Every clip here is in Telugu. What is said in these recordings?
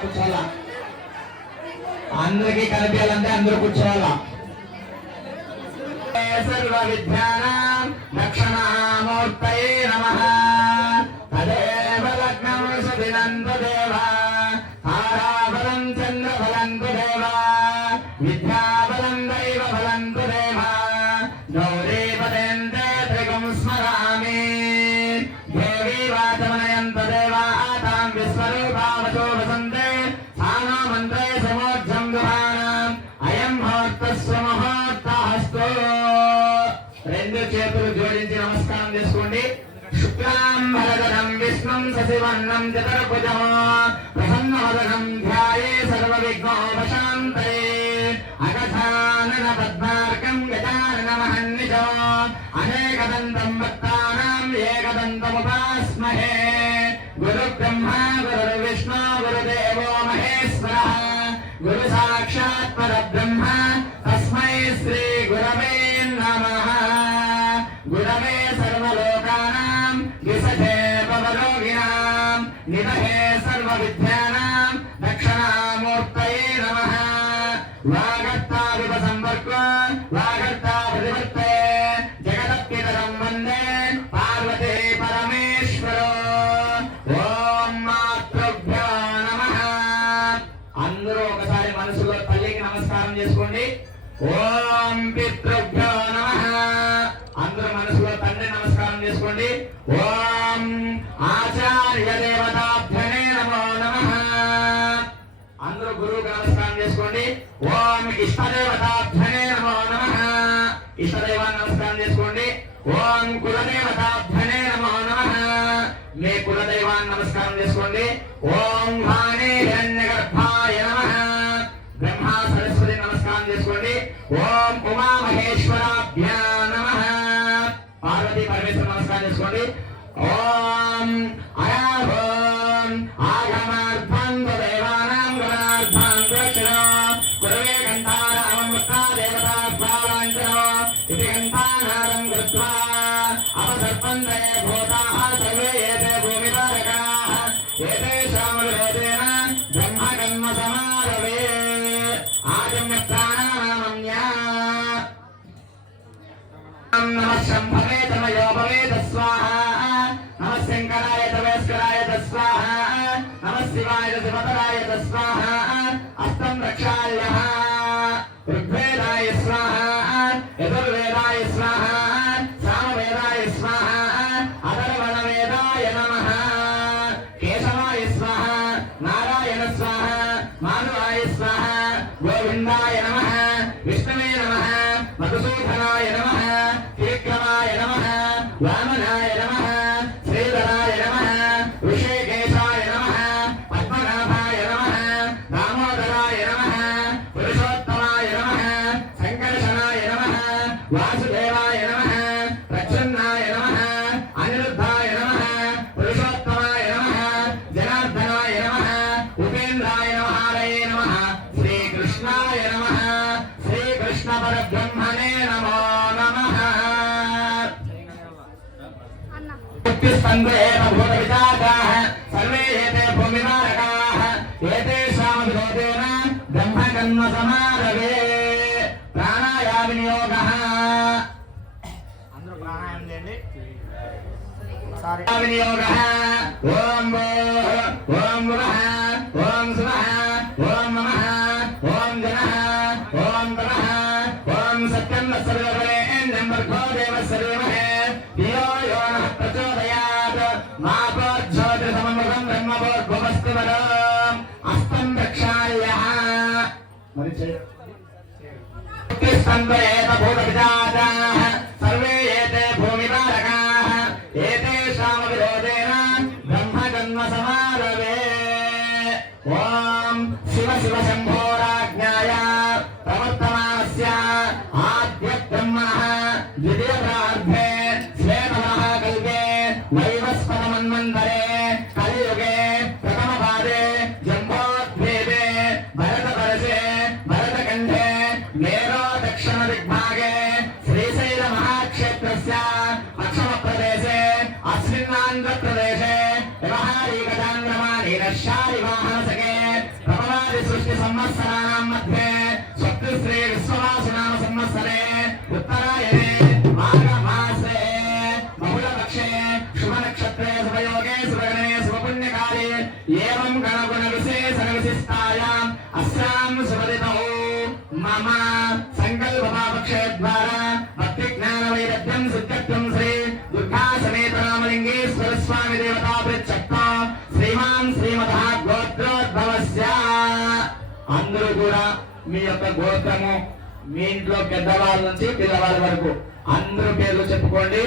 కూర్చోవాలా అందరికీ కనిపించాలంటే అందరూ కూర్చోవాలా సర్వ విద్యానాం దక్షిణామూర్తయే నమః తదేవ లగ్నం సుదినం తదేవ తారాబలం చంద్రబలం తదేవ విద్యాబలం దైవ బలం తదేవ గౌరీపదేంతే త్రిగుం స్మరామి దేవీ వాచమనయం తదేవ ఆతాం విశ్వరూపావచో వసంతే సానా మంత్రే సమోర్జం గుహానాం అయం ముహూర్తస్వ ముహూర్తస్తు రెండు చేతులు జోడించి నమస్కారం చేసుకోండి శుక్లాంబరధరం విష్ణుం శశివర్ణం చతుర్భుజం ప్రసన్నవదనం ధ్యాయే సర్వవిఘ్నోపశాంతయే అగజానన పద్మార్కం గజానన మహన్నిజం అనేకదంతం భక్తానాం ఏకదంతముపాస్మహే గురు బ్రహ్మ గురుర్విష్ణు గురుదేవో మహేశ్వరః గురు సాక్షాత్ పరబ్రహ్మ తస్మై శ్రీ గురవే నమః గురవే సర్వలోకానాం విసజే భవరోగిణాం నిధయే సర్వవిద్యానాం దక్షిణామూర్తయే నమః వాగర్తా వివ సంపర్కో వాగర్తా ప్రతివర్తే జగదప్పితరం వందే పార్వతీ పరమేశ్వరో ఓం మాతృభ్యో నమః అందరూ ఒకసారి మనసులో తల్లికి నమస్కారం చేసుకోండి ఓం పితృభ్యో నమః అందరూ మనసులో తండ్రి నమస్కారం చేసుకోండి ఓం ఆచార్య దేవతాభ్యనే నమో నమః అందరూ గురువుకి నమస్కారం చేసుకోండి ఓం ఇష్టదేవతాభ్యనే నమో నమః ఇష్టదైవాన్ని నమస్కారం చేసుకోండి ఓం కులదేవతాభ్యనే నమో నమః మీ కులదైవాన్ని నమస్కారం చేసుకోండి ఓం భానే హిరణ్యగర్భాయ నమః బ్రహ్మ సరస్వతి నమస్కారం చేసుకోండి ఓం ఉమామహేశ్వరాభ్యా నమః పార్వతీ పరమేశ్వర నమస్కారం చేసుకోండి ఓం అయాహోం ఆగమార్థం దేవానాం గణార్థం దక్షిణ గురవే గంధారామం ముక్తా దేవతా భావాంచన ఇది గంధానారం కృత్వా అవసర్పంతే భూతాః సర్వే ఏతే భూమిపాలకాః ఏతేషాం విరోధేన బ్రహ్మ కర్మ సమారవే ఆజమ్య ప్రాణానామన్యా నమః శంభవే తమయో భవేద స్వాహా నమః శంకరాయ తమేశ్వరాయ స్వాహా నమః శివాయ శివతరాయ స్వాహా అస్తం రక్షాల్యః ఋగ్వేదాయ స్వాహా యజుర్వేదాయ స్వాహా సామవేదాయ స్వాహా అథర్వణవేదాయ నమః కేశవాయ స్వాహా నారాయణ స్వాహా మాధవాయ స్వాహా గోవిందాయ నమః విష్ణవే నమః మధుసూదనాయ నమః త్రివిక్రమాయ నమః వామనాయ నమః శ్రీధరాయ నమః ఋషికేశాయ నమః పద్మనాభాయ నమః దామోదరాయ నమః పురుషోత్తమాయ నమః సంకర్షణాయ నమః వాసుదేవాయ నమః ప్రచ్ఛన్నాయ నమః అనిరుద్ధాయ నమః పురుషోత్తమాయ నమః జనార్దనాయ నమః ఉపేంద్రాయ నమః నమః శ్రీకృష్ణాయ నమః శ్రీకృష్ణ పరబ్రహ్మణే నమో నమః స్కందేన భూతవిజాతాః సర్వే ఏతే భూమిమారకాః ఏతేషాం విరోధేన బ్రహ్మ కర్మ సమారవే ప్రాణాయామ వినియోగః అందరూ ప్రాణాయామం చేయండి ఒకసారి వినియోగః ఓం ఓం వః ఓం శుభః ఓం నమః ఓం జనః ఓం తమః ఓం సత్యం సర్వవేంద్రం భర్గో దేవస్య ధీమహి ధియో యో నః ప్రచోదయాత్ మా ప్రోజ్యోతి సమమృతం బ్రహ్మభూర్భువస్తు వరం అస్తం రక్షాల్యః మరి స్కందేన భూతవిజాతాః సర్వే ఏతే భూమిపాలకాః ఏతేషాం విరోధేన బ్రహ్మ కర్మ సమారవే ఓం శివ శివ శంభోరాజ్ఞాయ ప్రవర్తమానస్య ఆద్య బ్రహ్మణః ద్వితీయ ప్రార్థే శ్వేతమః కల్పే వైవస్వతమన్వంతరే కలియుగే ప్రథమ పాదే జంబోద్భేదే భరతపరశే భరతఖండే మేరో దక్షిణ దిగ్భాగే శ్రీశైల మహాక్షేత్రస్య పశ్చిమ ప్రదేశే అస్మిన్నాంధ్ర ప్రదేశే వ్యవహారీకటాంగ్రమాణీనశాలి వాహనసకే సంవత్సరాణం మధ్యే స్వస్తిశ్రీ విశ్వవాసునామ సంవత్సరే ఉత్తరాయణే మాఘమాసే బహుళపక్షే శుభ నక్షత్రే శుభయోగే శుభగణే శుభపుణ్యకాలే ఏవం గణగుణ విశేష విశిష్టాయాం అస్యాం శుభదినౌ మమ సంకల్పపాపక్షే ద్వారా భక్తి జ్ఞాన వైరభ్యం సిద్ధ్యం శ్రీ దుర్గా సమేత రామలింగేశ్వర స్వామి దేవతా ప్రత్యక్ష శ్రీమాన్ శ్రీమతః గోత్రోద్భవస్య. అందరూ కూడా మీ యొక్క గోత్రము మీ ఇంట్లో పెద్దవాళ్ళ నుంచి పిల్లవాళ్ళ వరకు అందరూ పేర్లు చెప్పుకోండి.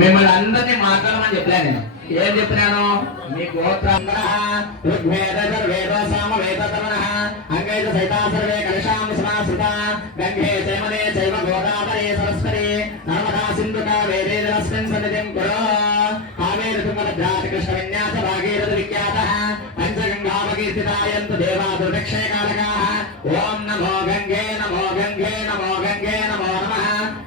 మిమ్మల్ని అందరినీ మాట్లాడమని చెప్పాను. నేను ఏం చెప్తున్నాను? మీ గోత్రంగ ఋగ్వేద వేద సామ వేద తమన అంగైత సైతా సర్వే కలశాం సమాశ్రిత గంగే చైమనే చైవ గోదావరి సరస్వతి నర్మదా సింధు కావేరీ జలస్మిన్ సన్నిధిం కురు కావేరి తుంగభద్రాతి కృష్ణ విన్యాస భాగీరథ విఖ్యాతః పంచగంగావకీర్తితాయంతు దేవా దుర్దక్షయకారకాః. ఓం నమో గంగే నమో గంగే నమో గంగే నమో నమః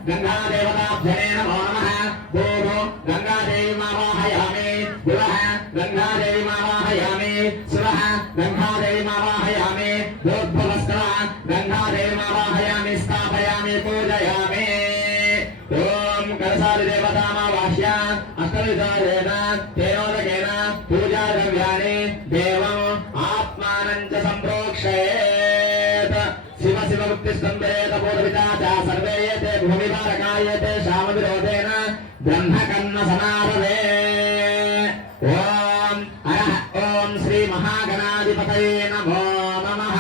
గంగాదేవతాభ్యనే నమో నమః. భూమో గంగాదేవి మావాహయామి గురః గంగాదేవి మావాహయామి శివః గంగాదేవి మావాహయామి దోద్భవస్కరః గంగాదేవి మావాహయామి స్థాపయామి పూజయామి. ఓం కలశాది దేవతామావాహ్య అష్టవిధాయేన తేనోదకేన పూజా ద్రవ్యాన్ని దేవం ఆత్మానం చ సంప్రోక్షయేత్. శివ శివ ముక్తి స్కందేత పూర్వితా చ సర్వే ఏతే భూమి భారకాయేతే శామ విరోధేన బ్రహ్మకర్ణ సమారవే. ఓం అరహ ఓం శ్రీ మహాగణాధిపతయే నమో నమః.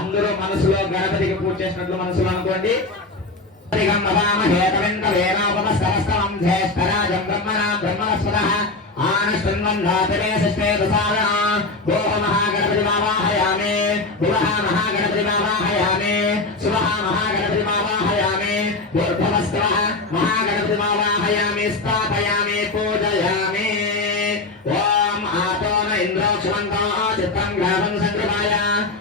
అందరూ మనసులో గణపతికి పూజ చేసినట్లు మనసులో అనుకోండి. జ్యేష్ఠరాజం బ్రహ్మణా బ్రహ్మవస్పదః ఆనశ్వన్వన్నాతమే షష్ఠే దశానా. భోః మహాగణపతి మావాహయామి భువః మహాగణపతి మావాహయామి శివః మహాగణపతి మావాహయామి భూర్భవస్కరః మహాగణపతి మావాహయామి స్థాపయామి పూజయామి. ఓం ఆతోన ఇంద్రోక్షమంతో చిత్తం గ్రామం సంకృపాయ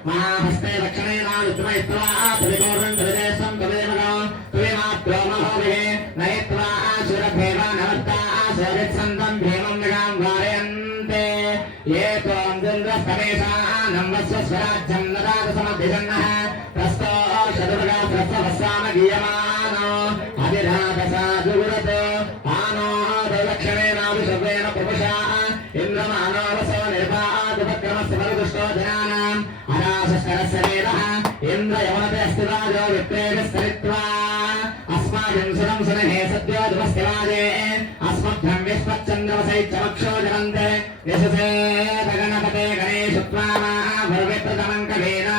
మహాహస్తే దక్షిణేన విద్మయిత్వా త్రికోణం త్రిదేశం త్వమేమగం త్వమేమాత్రో మహోభిః నయత్వా సురభేవ నమత్తా సరిత్సంతం భీమం నిగాం వారయంతే. ఏతోం చంద్రస్తమేషానం వస్వస్వరాజ్యం నదాత సమభిషన్నః ప్రస్తో శతమగా ప్రస్వవస్సామ గీయమానో అభిరాధ సాధుగురతో ఆనో దక్షిణేనాభిషవేన పురుషా ఇంద్రమానో వసో నిర్భాదుపక్రమస్య పరదుష్టో జనానాం అనాశస్కరస్య వేదః ఇంద్ర యవనతే అస్తి రాజో విప్రేభిస్తరిత్వా అస్మాకం సురం సునహే సద్యో ధుమస్తివాదే అస్మభ్యం విశ్వచంద్రవసై చమక్షో జనంతే యశసే గణపతే గణేశత్వా భర్వేత్రతమం కవేన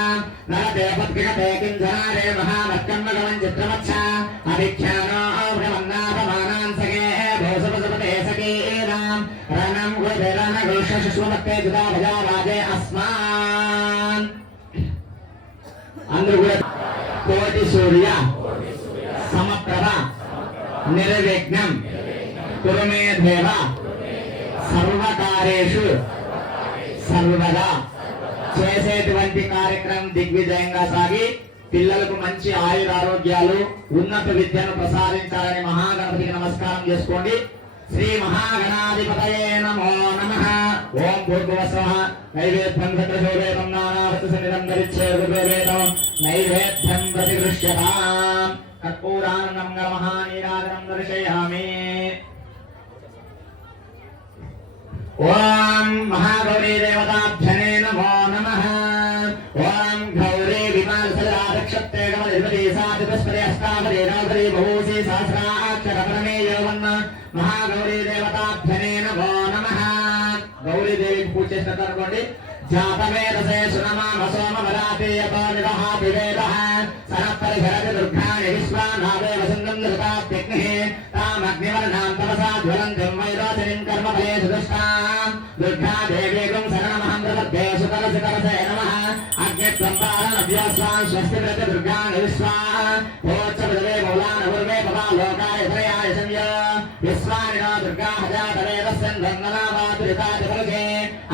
నరతే పద్విగతే కింజనారే మహావక్కమ్మగమం చిత్రమచ్చ అభిఖ్యానో భ్రమన్నాథమానాన్ సగే భోసపసపతే సకీనాం రణం గురుదేరణ గురుషశుష్మత్తే జుదా భజా రాజే అస్మాన్. అందరూ కూడా కోటి సూర్య సమప్రభ నిర్విఘ్నం కురుమే దేవ సర్వకార్యేషు సర్వదా. చేసేటువంటి కార్యక్రమం దిగ్విజయంగా సాగి పిల్లలకు మంచి ఆయురారోగ్యాలు ఉన్నత విద్యను ప్రసాదించాలని మహాగణపతికి నమస్కారం చేసుకోండి. శ్రీ మహాగణాధిపతయే నమో నమః. ఓం భూర్భువస్వః నైవేద్యం సకృశోవేదం నానావృతసన్నిధం ధరిచ్చే గురువేదం నైవేద్యం ప్రతిగృహ్యతాం. కర్పూరానందం మహానీరాజనం దర్శయామి. ఓం మహాగౌరీ దేవతాభ్యనే నమో నమః. ఓం గౌరీ విమానసరాక్షత్తే గమనిర్వతి సాధిపస్పరి అష్టాపదే నవపదే బహూసి సహస్రాక్షరపరమే యోవన్న మహాగౌరీ దేవతాభ్యనే నమో నమః. గౌరీ దేవికి పూజ చేసినట్టు అనుకోండి. జాతవేదసే సునమామ సోమ వరాతే యతో నిరహాపి వేదః సనః పరిహరతి దుర్గాణి విశ్వ स्वस्ति प्रति दुर्गा विश्वाः ओच्चपदवे मौलानपूर्वे पदा लोकाय त्रयाय संय विश्वानिनो दुर्गा हजातवे तस्यन् धन्ननावातुरितातिफलके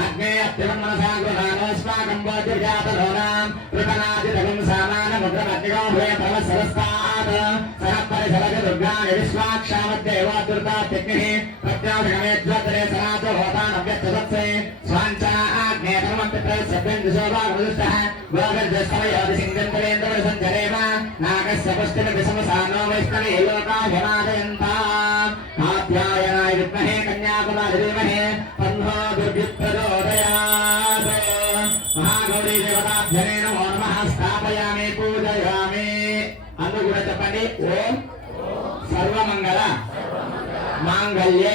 अग्ने अत्तिवन्मनसा गृहानोऽस्माकं वाद्यजातलोनां कृतनादितगुं सामानमुद्रमग्निगो भूय परमसरस्तात् सः परिसरति दुर्गा विश्वाक्षामद्देवातुर्तात्यग्निः प्रत्याशगमेज्वतरे सनातो भवतानव्यच्चतत्से स्वाञ्चा आग्ने परमपित्रे सभ्यं दिशोभागमदुष्टः गोगर्जस्तमयोदिसिङ्गन्तरेन्द्रवसञ्चरेम नागस्य पुष्टिर्विषमसानो वैष्णवे लोकाभमादयन्ता कात्यायनाय विद्महे कन्याकुमारी धीमहि तन्नो दुर्गिप्रचोदयात् महागौरी देवताभ्यने नमो नमः स्थापयामि पूजयामि अंदरू కూడా చెప్పండి ఓం సర్వమంగళ మాంగళ్యే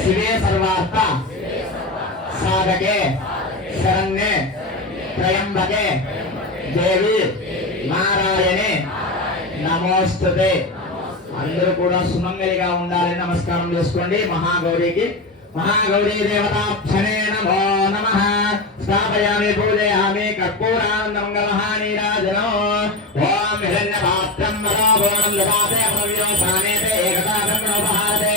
శివే సర్వార్థ సాధకే శరణ్యే త్రయంబకే దేవి నారాయణే నమోస్తుతే అందరూ కూడా సుమంగళిగా ఉండాలని నమస్కారం చేసుకోండి మహాగౌరికి महागौरी देवताभ्यने नमो नमः स्थापयामि पूजयामि कर्पूरानन्दमङ्गलहानिराजनो ओम हिरण्यपात्रं मनोभोनं ददाते प्रव्योसानेते एकदा ब्रह्मणोपहारते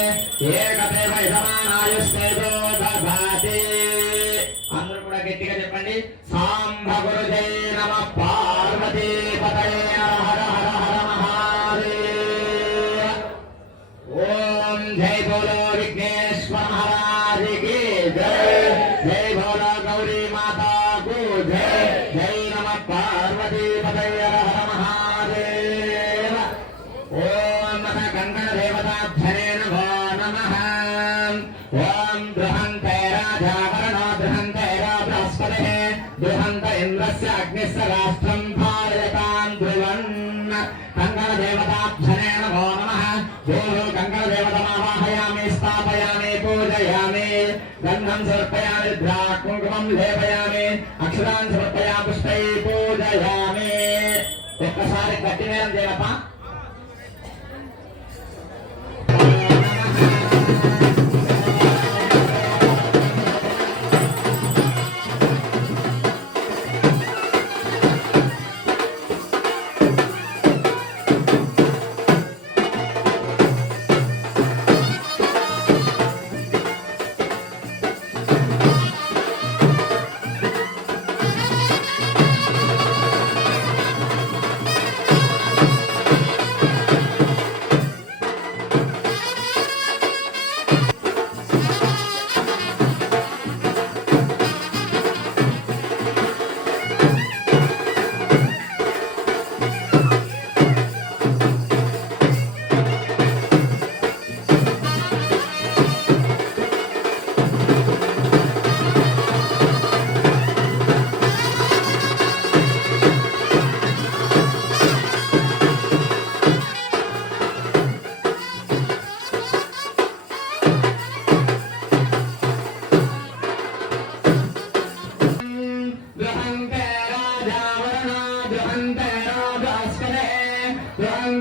एकते वैधमानायुस्तेजो दधाति అందరూ కూడా గట్టిగా చెప్పండి సాంబ గురుజై నమః పార్వతీ పతయే హర హర హర మహాదేవ ఓం జై బోలో విఘ్నేశ్వర महाराज की जय जय भोला गौरी माता को जय जय नमः पार्वती पतये हर महादेव ओम नमः कंकण देवताभ्यने नमो नमः ओम बृहन्ते राजावरणो बृहन्ते बृहस्पतिः बृहन्त इन्द्रस्य अग्निस्य राष्ट्रं भारयतां ध्रुवन् कंकण देवताभ्यने नमो नमः भूः कंकण देवतमावाहयामि स्थापयामि पूजयामि गन्धं समर्पयामि द्राकुङ्कुमं लेपयामि अक्षरान् समर्पयामि पुष्पैः पूजयामि ఒక్కసారి గట్టి నేరం చేయనప్ప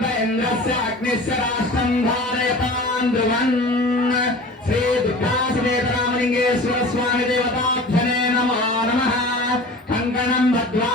अग्निस्य राष्ट्रं भारयतां ध्रुवन् श्री दुर्गा समेत रामलिंगेश्वर स्वामी देवताभ्यने नमो नमः कंकणं बद्ध्वा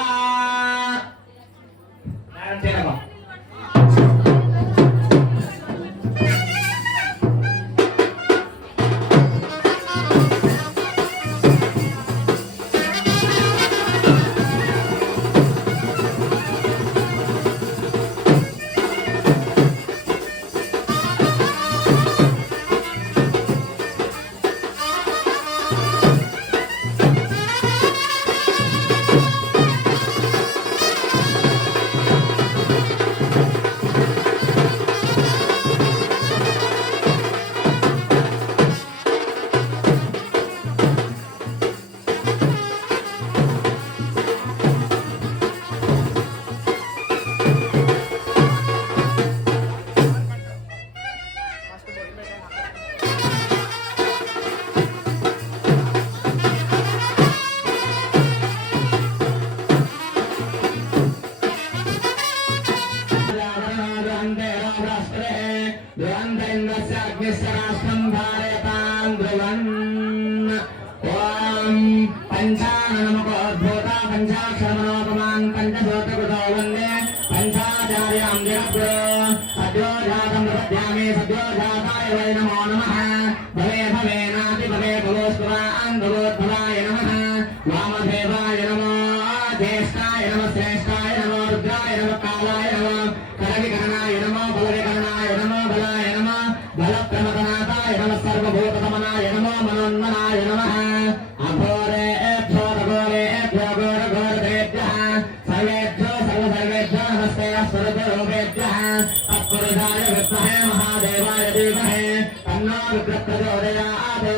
रूपेभ्यः तत्पुरुषाय विद्महे महादेवाय धीमहि तन्नो रुद्रः प्रचोदयात्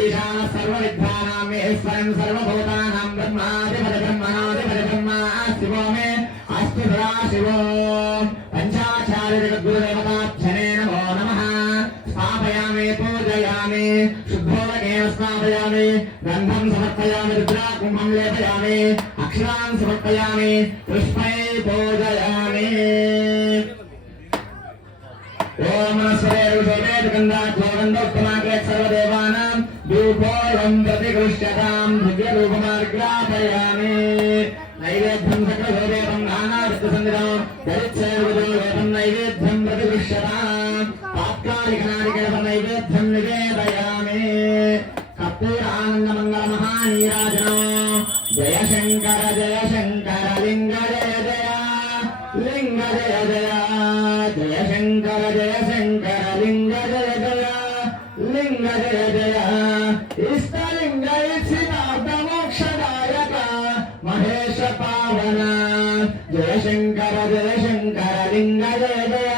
ईशानः सर्वविद्यानां ईश्वरं सर्वभूतानां ब्रह्मादिपरब्रह्मणादिपरब्रह्मा शिवो मे अस्तु सदा शिवो पंचाचार्यजगद्गुरुदेवताभ्यने नमो नमः स्थापयामि पूजयामि शुद्धोदकेन स्थापयामि गन्धं समर्पयामि रुद्राकुम्भं लेपयामि अक्षरान् समर्पयामि पुष्पै पूजयामि ओम नमस्ते सर्वदेवानां धूपोऽयं प्रतिगृह्यतां दिव्यरूपमार्ग्रापयामि नैवेद्यं सकलभूतेतं नानावृत्तसन्निधौ दरित्सेवदोवेदं नैवेद्यं प्रतिगृह्यतां तात्कालिकनारिकेलं नैवेद्यं निवेदयामि कर्पूरानन्दमङ्गलमहानीराजनो जय शङ्कर लिङ्ग जय जय लिङ्ग जय जय जय शङ्कर लिङ्ग जय जय लिङ्ग जय जय इष्टलिङ्ग इच्छितार्थमोक्षदायक महेश पावन जय शङ्कर लिङ्ग जय जय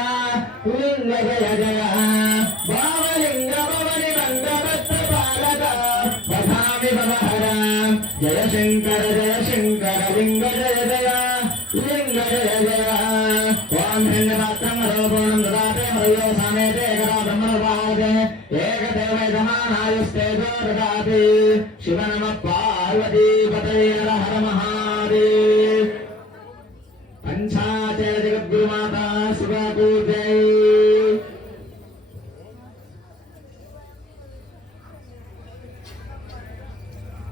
लिङ्ग जय जय भावलिङ्ग भवनि बन्धभक्तपालक वधामि भवहर जय शङ्कर लिङ्ग जय जय लिङ्ग जय जय ओम हिरण्यपात्रं रूपोणं ददाते मयो सामेते एकदा ब्रह्मणोपादे एकदेवैतमानायुस्तेजो ददाति शिव नमः पार्वतीपतये हर हर महादेव पंचाचर जगद्गुरुमाता शिवा को जय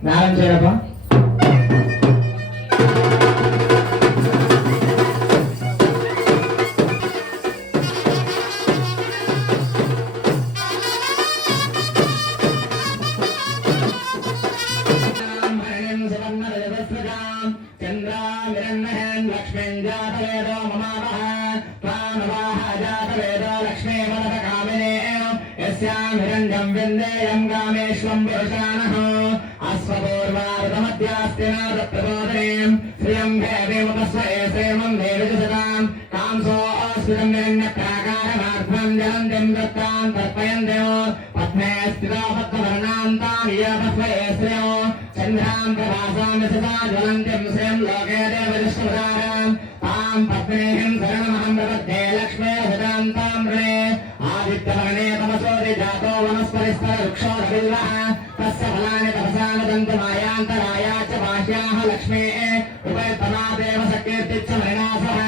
नारायण चेरप्पा हिरण्यं कामेश्वं पुरुषाणः अश्वपूर्वार्धमध्यास्तिनादप्रबोधने श्रियं भेदेमुपस्वये श्रेमं देवजसतां कांसो अस्मितं हिरण्यप्राकारमार्थं जलन्तिं दत्तां तर्पयन्तो पद्मे स्थिता पद्मवर्णां तां यपस्वये श्रियो चन्द्रां प्रभासां यशसा ज्वलन्तिं श्रियं लोके देवजष्टुरारां तां पद्मेहिं शरणमहं प्रपद्ये लक्ष्मीर्हृदां तां वृणे आदित्यवर्णे तमसोदि जातो वनस्पतिस्तरुक्षोरविल्वः तस्य फलानि तपसा नदन्तमायान्तराया च बाह्याः लक्ष्मीः उपैतमादेव सकीर्तिच्च मरिणासः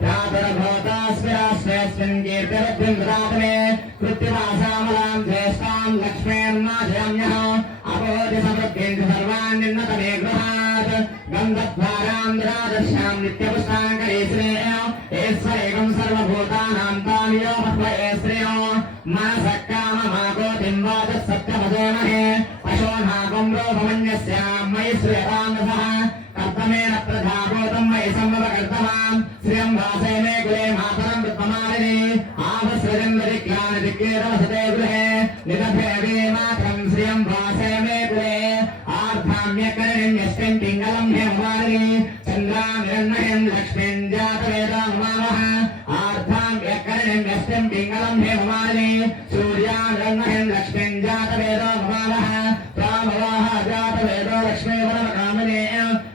प्रातरभूतास्मिरास्मेऽस्मिन् कीर्तिरद्धिं ददातु मे कृत्तिवासामलां ज्येष्ठां लक्ष्मीर्नाशयाम्यः अपोति समृद्धिं च सर्वान्निन्नतमे गृहात् गन्धद्वारां द्रादर्श्यां नित्यपुष्टाङ्करीश्रेय ईश्वरेकं सर्वभूतानां तां यो मह्वये श्रेयो मनसः काममाकोतिं वाचः सत्यमधेमहे पशोनाकं रूपमन्यस्यां मयि श्रूयतां रसः कर्तमेन प्रधाभूतं मयि सम्भवकर्तमां श्रियं वासे मे कुले मातरं विद्ममालिनी आवसृजं दिक्लानि दिक्केरवसते गृहे निदभे मातरं श्रियं वासे मे कुले आर्धाम्यकरणिं यस्मिन् पिङ्गलं हेमवारिणी चन्द्रामिरन्नयं लक्ष्मीं जातवेदामुमावः आर्धाम्यकरणिं यस्मिन् पिङ्गलं हेमवारिणी सूर्यामिरन्नयं लक्ष्मीं जातवेदोमुमावः प्रामवाः जातवेदो लक्ष्मीवरमकामिने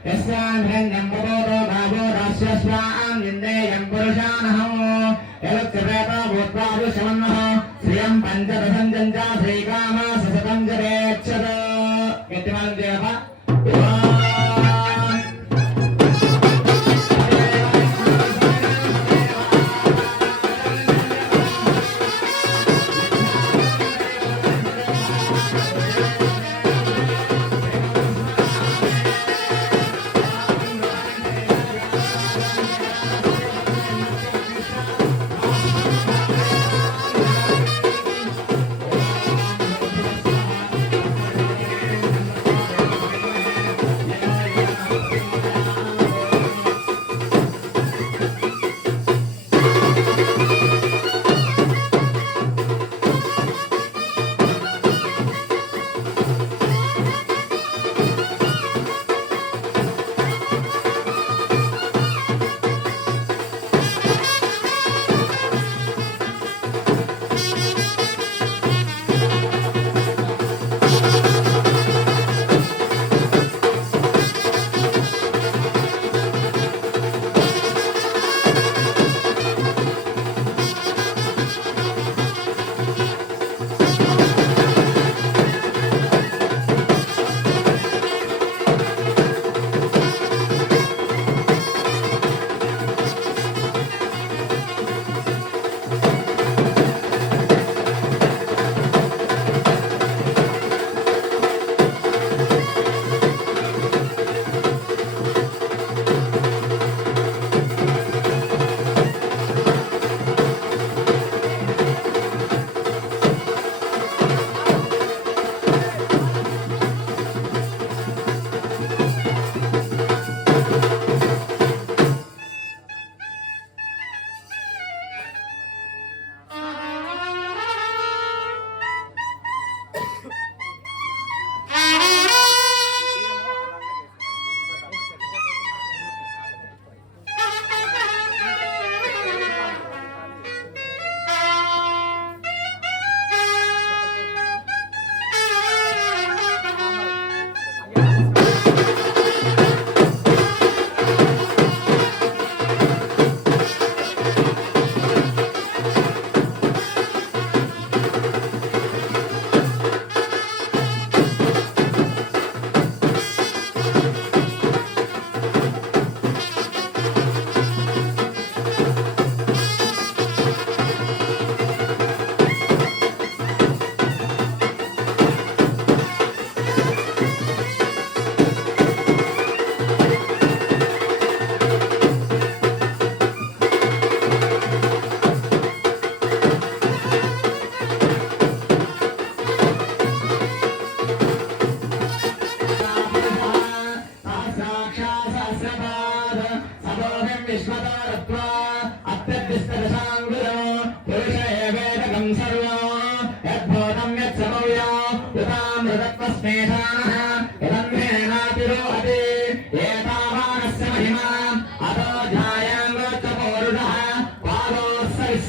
यस्यां हिरण्यं प्रबोधो भावो रास्यस्वां निन्देयं पुरुषानहं यलुच्यपेतो भूत्वा विषमन्नः श्रियं पञ्चदशं जञ्जा श्रीकामा सततं जपेक्षत यतिमानं देवः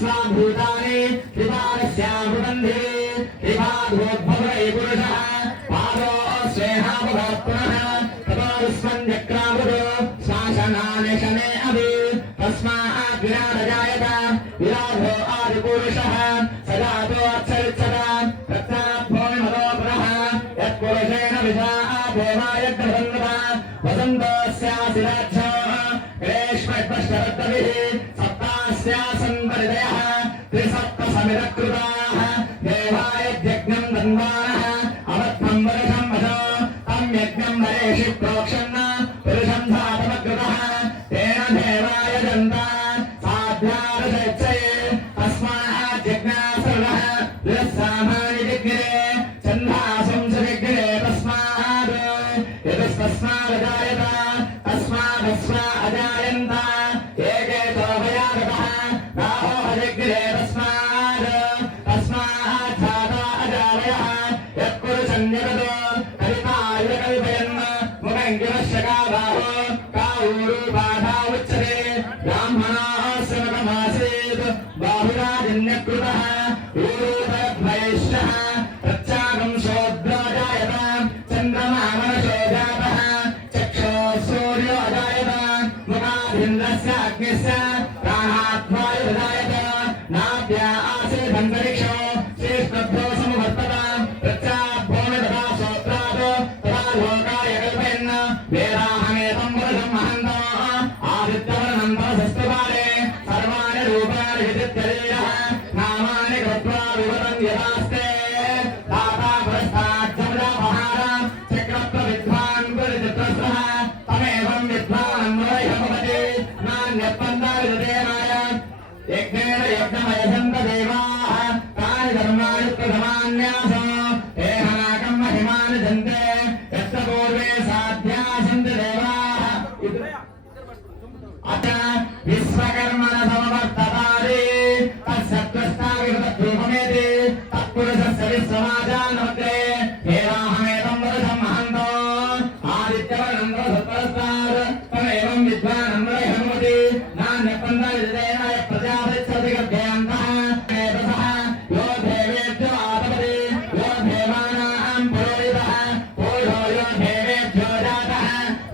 विश्वाभूतानि त्रिपादस्यामृतन्धे त्रिपादोद्भवै पुरुषः पादो स्वेहाभवत् पुनः तपोस्मन्यक्रामृतो श्वासनानि शने अभि तस्मात् विराजजायत विराधो आदिपुरुषः सजातो अक्षरिच्छता तत्राभ्योमिमतो पुनः यत्पुरुषेण विषाभोमाय ग्रहन्नता वसन्तस्यासि राज्ञो ग्रेष्मद्वष्टरत्तभिः सप्तास्यासन् परिदयः त्रिसप्तसमिरकृताः देवाय यज्ञं दन्वानः अवत्थं वर्षं वशो तं यज्ञं हरेषि प्रोक्षन् पुरुषं धातमकृतः तेन देवाय जन्ता साध्यादशैच्छये तस्मात् यज्ञासुरः दुःसामानि जिग्रे छन्दासं च जिग्रे तस्मात् यतस्तस्मादजायत तस्मादस्मा अजायन्त एके तोभयागतः राहो अजिग्रे तस्मात् जाता अजावयः यत्पुरुषन्यगतो कलिताय कल्पयन् मुखङ्गिरश्यकाबाहो काऊरूपाधा उच्यते ब्राह्मणाः श्रमतमासीत् बाहुराजन्यकृतः ऊरूपयद्वैश्यः प्रत्यागं शोद्राजायत चन्द्रमा मनसो जातः चक्षुः सूर्यो अजायत मुखादिन्द्रस्य अग्निस्य प्राणात्मायुर्जायत नाभ्या आसीदन्तरिक्षो श्रेष्ठभ्यो समुवर्तत प्रत्याभ्योमि तथा श्रोत्रात् तथा लोकाय कल्पयन् वेदाहमेतं पुरुषं महन्तो आदित्यवर्णं तमसस्तुपाले सर्वाणि रूपाणि विदित्यरीरः नामानि कृत्वा विवरन् यदास्ते दाता पुरस्तात् जमजापहार चक्रप्रविद्वान् गुरुचित्रस्रः तमेवं विद्वान् भवति नान्यत्पन्थाविदतेनाय यज्ञेन यज्ञमयसन्त देवाः तानि धर्माणि प्रथमान्यासो एहनाकं महिमानि जन्ते यत्र पूर्वे साध्या सन्ति देवाः अथ विश्वकर्मण समवर्ततानि तत्सत्त्वस्ताविकृतरूपमेति तत्पुरुषस्य विश्वमाजानमग्रे हेराहमेतं वरुषं महन्तो आदित्यवर्णं वरुषत्परस्तात् तमेवं विद्वानं वरहनुमति नान्यपन्थविदतेनाय प्रजापतिच्छति गर्भयान्तः एतसः यो देवेभ्यो आतपति यो देवानां पुरोहितः पूषो यो देवेभ्यो जातः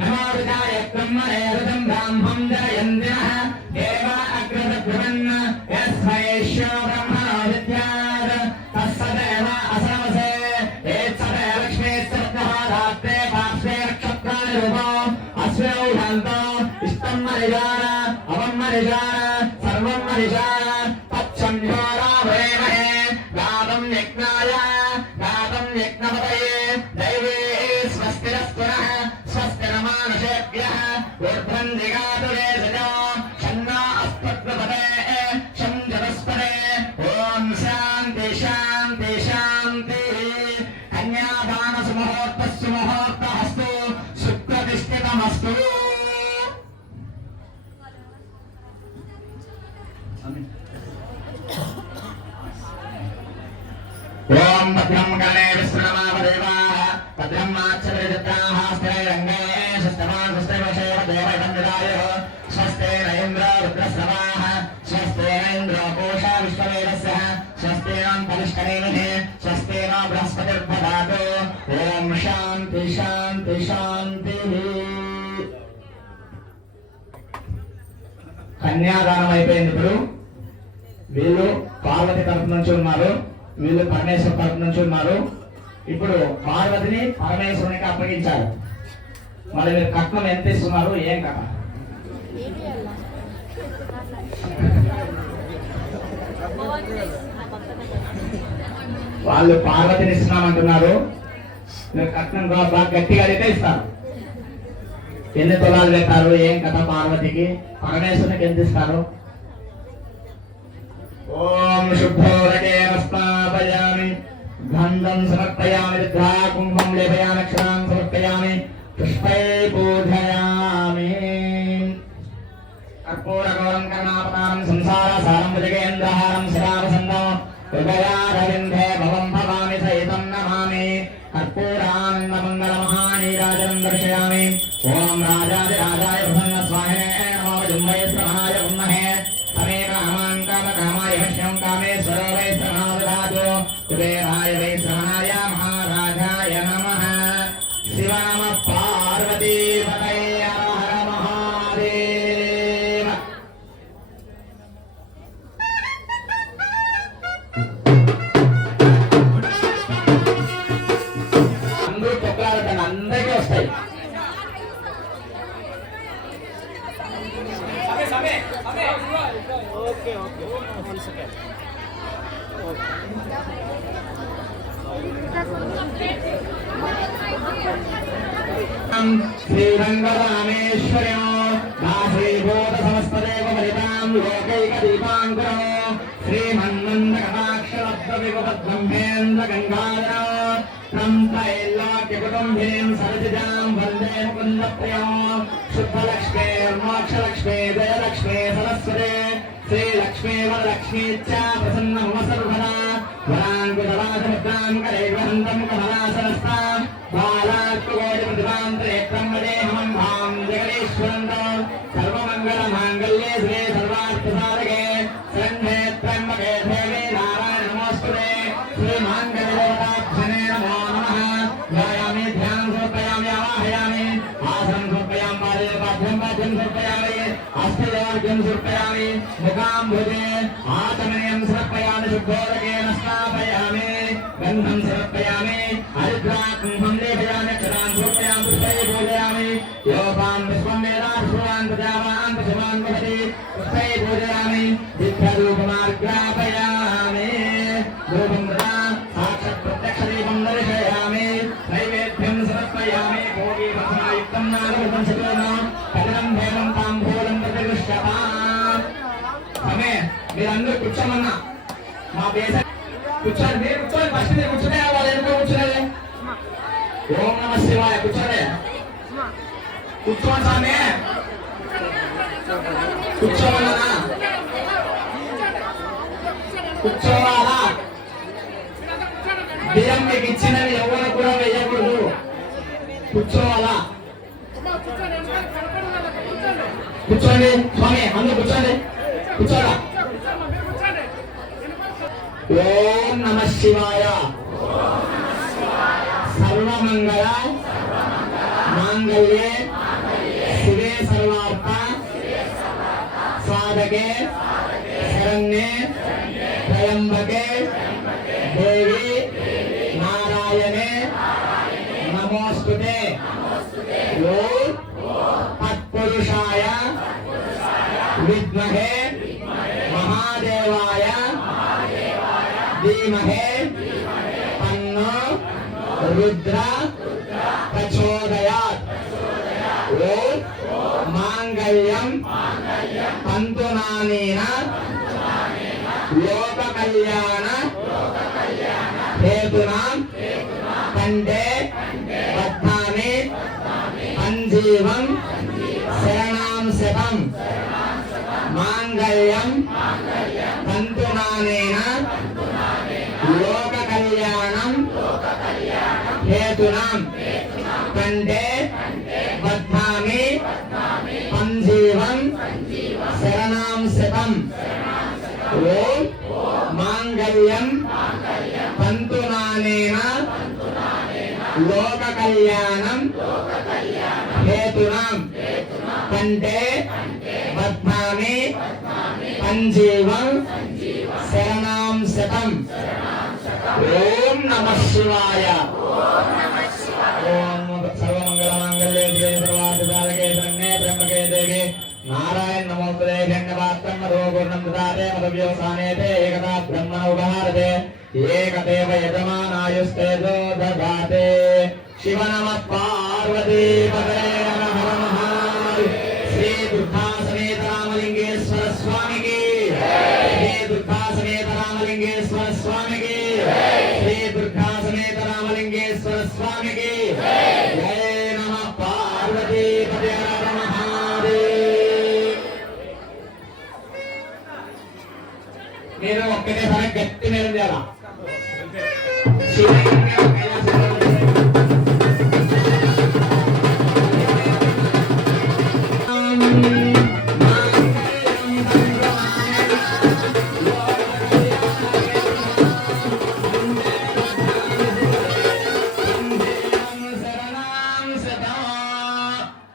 नमो विजाय ब्रह्मणे ऋतं ब्राह्मं जनयन्तिनः देव अग्रतब्रुवन् यस्मैष्यो ब्रह्मणो विद्यात् तत्सदेव असनमसे एत्सदे लक्ष्मीस्तरः धात्रे पार्श्वे नक्षत्राणि रूपो अस्मिन् औषन्तो इष्टं मरिजान अवं मरिजान सर्वं मरिजान तत्संध्यो रामहेमहे गातं यज्ञाय गातं यज्ञपतये दैवे स्वस्तिरस्तुनः स्वस्ति न मानुषेभ्यः ऊर्ध्वं दिगातु देशजो शन्नो अस्मद्वपते शं जगस्पते ॐ शान्ति शान्ति शान्तिः कन्यादानसुमुहूर्तस्य मुहूर्तमस्तु सुप्रतिष्ठितमस्तु ओम भद्रं कर्णे विश्रमावदेवाः भद्रं माच्छविरचित्राः स्थिरैरङ्गे सुष्ठवान् सुष्ठैवशेव देवैवन्दिदायुः स्वस्तेन इन्द्र रुद्रस्रवाः स्वस्तेन इन्द्रो कोशा विश्ववेदस्य स्वस्तेन बलिष्करेणिः स्वस्तेन बृहस्पतिर्दधातु ओम शान्ति शान्ति शान्तिः కన్యాదానం అయిపోయింది. ఇప్పుడు వీళ్ళు పార్వతి తరపు నుంచి ఉన్నారు, వీళ్ళు పరమేశ్వర తరపు నుంచి ఉన్నారు. ఇప్పుడు పార్వతిని పరమేశ్వరునికి అప్పగించారు. మరి మీరు కట్నం ఎంత ఇస్తున్నారు, ఏం కథ? వాళ్ళు పార్వతిని ఇస్తున్నామంటున్నారు, మీరు కట్నం బాగా గట్టిగా అడిగితే ఇస్తారు. ఎన్ని తులాలు పెట్టారు, ఏం కథ? పార్వతికి పరమేశ్వరునికి ఎంత ఇస్తారు? ఓం శుద్ధోరకేన స్నాపయామి గంధం సమర్పయామి రుద్రా కుంభం లేపయామి అక్షరాం సమర్పయామి పుష్పై పూజయామి కర్పూరగౌరం కర్ణాపతారం సంసారసారం భుజగేంద్రహారం శిరావసందం హృదయారవిందే భవం భవామి సహితం నమామి కర్పూరానందమంగళమహానీరాజనం దర్శయామి ఓం రాజాదిరాజాయ ప్రసన్న స్వామినే నమో జుంబై స్వహాయ బ్రహ్మణే సమే కామాన్ కామకామాయ శ్రీరంగరామేశ్వర్యం దాసీభూత సమస్తదేవ ఫలితాం లోకైక దీపాంకురం శ్రీమన్మందకటాక్షరత్వవిగపద్బ్రహ్మేంద్ర గంగాధర त्रैलोक्यकुटुम्बिनीं सरसिजां वन्दे मुकुन्दप्रियं शुद्धलक्ष्मीर्मोक्षलक्ष्मी जयलक्ष्मी सरस्वती श्रीलक्ष्मी वरलक्ष्मी च प्रसन्नं मम सर्वदा वराङ्कुशवासमुद्रां करैर्वहन्तं कमलासनस्तां बालात्मकोटिप्रतिभां त्रेत्रं वदेहमं भां जगदीश्वरन्तं सर्वमङ्गलमाङ्गल्ये श्री सर्वार्थसाधके शरण्ये त्र्यम्बके देवी नारायण नमोऽस्तुते श्रीमाङ्गल्यदेवताभ्यने नमो नमः ध्यायामि ध्यानं समर्पयामि आवाहयामि आसनं समर्पयामि पादयोपाभ्यं पाद्यं समर्पयामि हस्तयोर्घ्यं समर्पयामि मुखाम्बुजे आचमनीयं समर्पयामि शुद्धोदकेन स्नापयामि गन्धं समर्पयामि हरिद्राकुम्भं लेपयामि अक्षरान् समर्पयामि पुष्पैः पूजयामि योपान् पुष्पं वेदा पुष्पवान् प्रजावान् पशुमान् भवति पुष्पैः पूजयामि दिव्यरूपमार्ग्रापयामि रूपं तदा साक्षात् प्रत्यक्षदीपं दर्शयामि नैवेद्यं समर्पयामि भोगीभस्मायुक्तं नागवतं शतोर्णं कथितं भेदं ताम्बूलं प्रतिगृह्यताम् సమే మీరందరూ కూర్చోమన్నా మా దేశ కూర్చోండి మీరు కూర్చోండి ఫస్ట్ మీరు కూర్చునే వాళ్ళు ఎందుకు కూర్చునేది ఓం నమ శివాయ కూర్చోండి కూర్చోండి స్వామి కూర్చోమన్నా కూర్చోవాలా బియ్యం మీకు ఇచ్చినవి ఎవరు కూడా వేయకూడదు కూర్చోవాలా కూర్చోండి స్వామి అందరూ కూర్చోండి కూర్చోరా ఓం నమ శివాయ సర్వమంగళ మాంగళ్యే శివే సర్వార్థ సాధకే శరణ్యే త్రయంబకే దేవి నారాయణే నమోస్తుతే ఓం తత్పురుషాయ విద్మహే महादेवाय धीमहि तन्नो रुद्र प्रचोदयात् ओम मांगल्यं तन्तुनानेन लोक कल्याण हेतुनां कंठे बध्नामि संजीवं शरणां शतं मांगल्यं तन्तुनानेन लोक कल्याणं हेतुनां कंठे बध्नामि संजीवं शरणां शतं ओम मांगल्यं तन्तुनानेन लोक कल्याणं हेतुनां कंठे बध्नामि संजीवं शरणां शतं ओम नमः शिवाय ओम सर्वमंगलमांगल्ये शिवे सर्वार्थसाधके शरण्ये त्र्यंबके देवी नारायण नमोस्तुते धन्यवादं मधुपूर्णं ददाते मधुव्योसानेते एकदा ब्रह्मण उपहारते एकदेव यजमानायुस्तेजो ददाते शिव नमः पार्वती पतये नमः महादेव श्री दुर्गा समेत रामलिंगेश्वर स्वामी की श्री दुर्गा समेत रामलिंगेश्वर स्वामी की श्री दुर्गा समेत रामलिंगेश्वर स्वामी की जय नमः पार्वती पतये नमः महादेव మీరు ఒక్కటేసారి గట్టి మేలు చేయాలా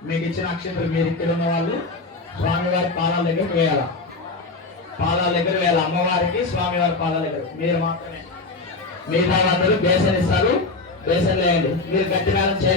మీకు ఇచ్చిన అక్షంతలు మీరు ఇక్కడ ఉన్న వాళ్ళు స్వామివారి పాదాల దగ్గరికి వేయాల పాదాల దగ్గర వేయాలి అమ్మవారికి స్వామివారి పాదాల దగ్గర మీరు మాత్రమే మిగతా అందరూ బేసన్ ఇస్తారు బేసన్ వేయండి మీరు గట్టి మేళం చేయండి